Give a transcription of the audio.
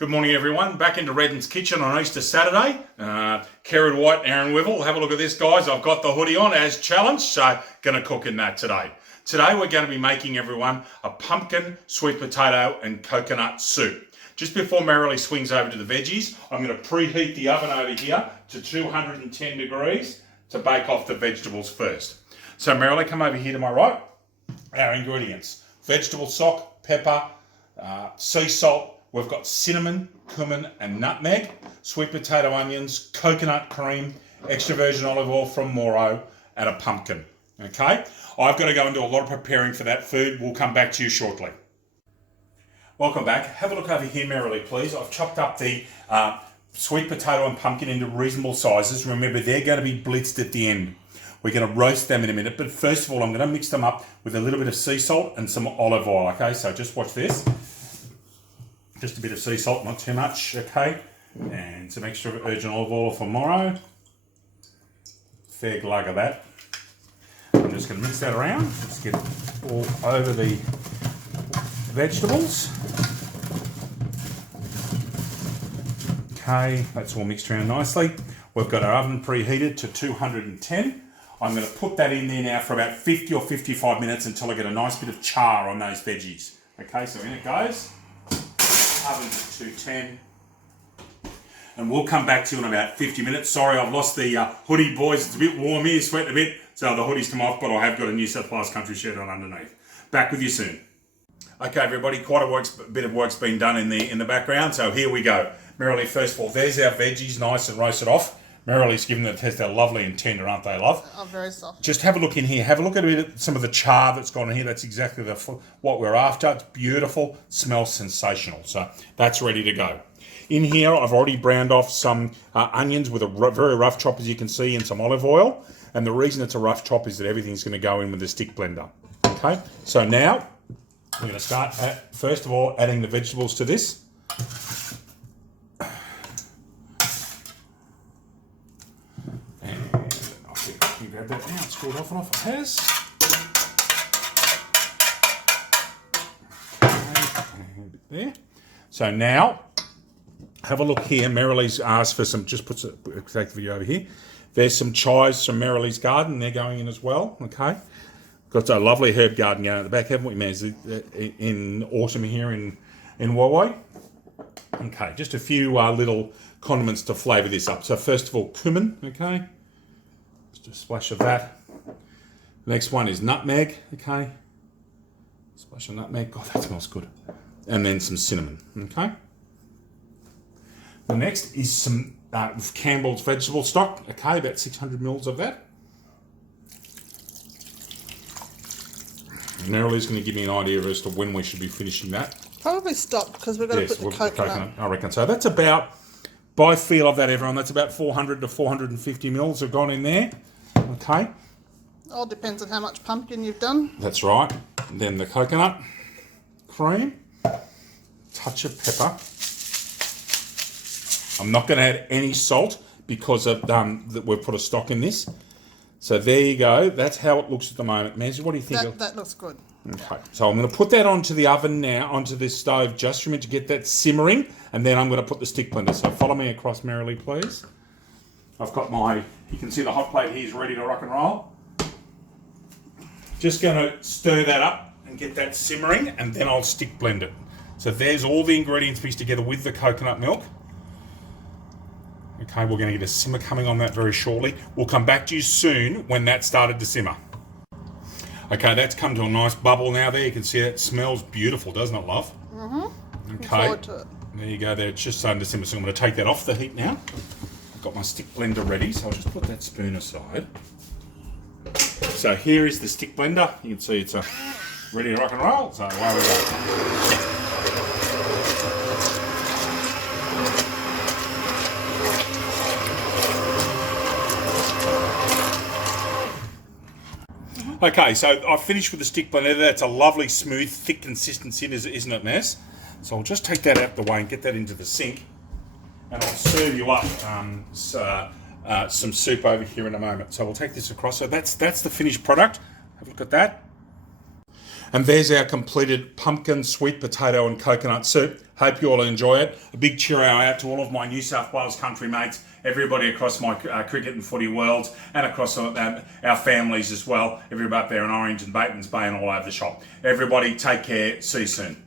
Good morning, everyone. Back into Redden's Kitchen on Easter Saturday. Kerrod White, Aaron Wivel. Have a look at this, guys. I've got the hoodie on as challenged, so going to cook in that today. Today, we're going to be making, everyone, a pumpkin, sweet potato and coconut soup. Just before Marilee swings over to the veggies, I'm going to preheat the oven over here to 210 degrees to bake off the vegetables first. So, Marilee, come over here to my right. Our ingredients: vegetable stock, pepper, sea salt. We've got cinnamon, cumin and nutmeg, sweet potato onions, coconut cream, extra virgin olive oil from Moro, and a pumpkin. Okay, I've got to go and do a lot of preparing for that food. We'll come back to you shortly. Welcome back. Have a look over here, Marilee, please. I've chopped up the sweet potato and pumpkin into reasonable sizes. Remember, they're going to be blitzed at the end. We're going to roast them in a minute, but first of all, I'm going to mix them up with a little bit of sea salt and some olive oil. Okay, so just watch this. Just a bit of sea salt, not too much, okay? And some extra virgin olive oil from Moro. Fair glug of that. I'm just going to mix that around. Let's get it all over the vegetables. Okay, that's all mixed around nicely. We've got our oven preheated to 210. I'm going to put that in there now for about 50 or 55 minutes until I get a nice bit of char on those veggies. Okay, so in it goes. Oven's at 210, and we'll come back to you in about 50 minutes. Sorry, I've lost the hoodie, boys. It's a bit warm here, sweating a bit, so the hoodie's come off, but I have got a New South Wales country shirt on underneath. Back with you soon. Okay, everybody, quite a bit of work's been done in the background, so here we go. Marilee, first of all, there's our veggies, nice and roasted off. Marilee's given the test. They're lovely and tender, aren't they, love? Oh, very soft. Just have a look in here. Have a look at a bit of some of the char that's gone in here. That's exactly what we're after. It's beautiful. Smells sensational. So that's ready to go. In here, I've already browned off some onions with a very rough chop, as you can see, and some olive oil. And the reason it's a rough chop is that everything's going to go in with the stick blender. Okay? So now, we're going to start, first of all, adding the vegetables to this. Grab that now, it's screwed off and off. It has. Okay, there. So now, have a look here. Marilee's asked for some, just puts take the video over here. There's some chives from Marilee's garden. They're going in as well, okay? Got a lovely herb garden going at the back, haven't we, man? In autumn here in Wawai. Okay, just a few little condiments to flavour this up. So first of all, cumin, okay? Just a splash of that. The next one is nutmeg, okay? Splash of nutmeg. God, that smells good. And then some cinnamon, okay? The next is some Campbell's vegetable stock, okay? About 600 mils of that. Marilee's going to give me an idea as to when we should be finishing that. Probably stop because we're going to put the coconut. I reckon. So that's about, by feel of that, everyone, that's about 400 to 450 mils have gone in there. Okay. All depends on how much pumpkin you've done. That's right. And then the coconut cream, touch of pepper. I'm not going to add any salt because of that we've put a stock in this. So there you go. That's how it looks at the moment. Maz, what do you think? That looks good. Okay. So I'm going to put that onto the oven now, onto this stove, just for me to get that simmering, and then I'm going to put the stick blender. So follow me across, Marilee, please. I've got you can see the hot plate here is ready to rock and roll. Just going to stir that up and get that simmering, and then I'll stick blend it. So there's all the ingredients mixed together with the coconut milk. Okay, we're going to get a simmer coming on that very shortly. We'll come back to you soon when that started to simmer. Okay, that's come to a nice bubble now there. You can see that smells beautiful, doesn't it, love? Mm-hmm. Okay. Look forward to it. There you go there. It's just starting to simmer, so I'm going to take that off the heat now. I've got my stick blender ready, so I'll just put that spoon aside. So here is the stick blender. You can see it's ready to rock and roll, so away we go. Okay, so I've finished with the stick blender. That's a lovely, smooth, thick consistency, isn't it, Maz? So I'll just take that out the way and get that into the sink. And I'll serve you up some soup over here in a moment. So we'll take this across. So that's the finished product. Have a look at that. And there's our completed pumpkin, sweet potato and coconut soup. Hope you all enjoy it. A big cheerio out to all of my New South Wales country mates, everybody across my cricket and footy world, and across our families as well. Everybody up there in Orange and Batemans Bay and all over the shop. Everybody take care. See you soon.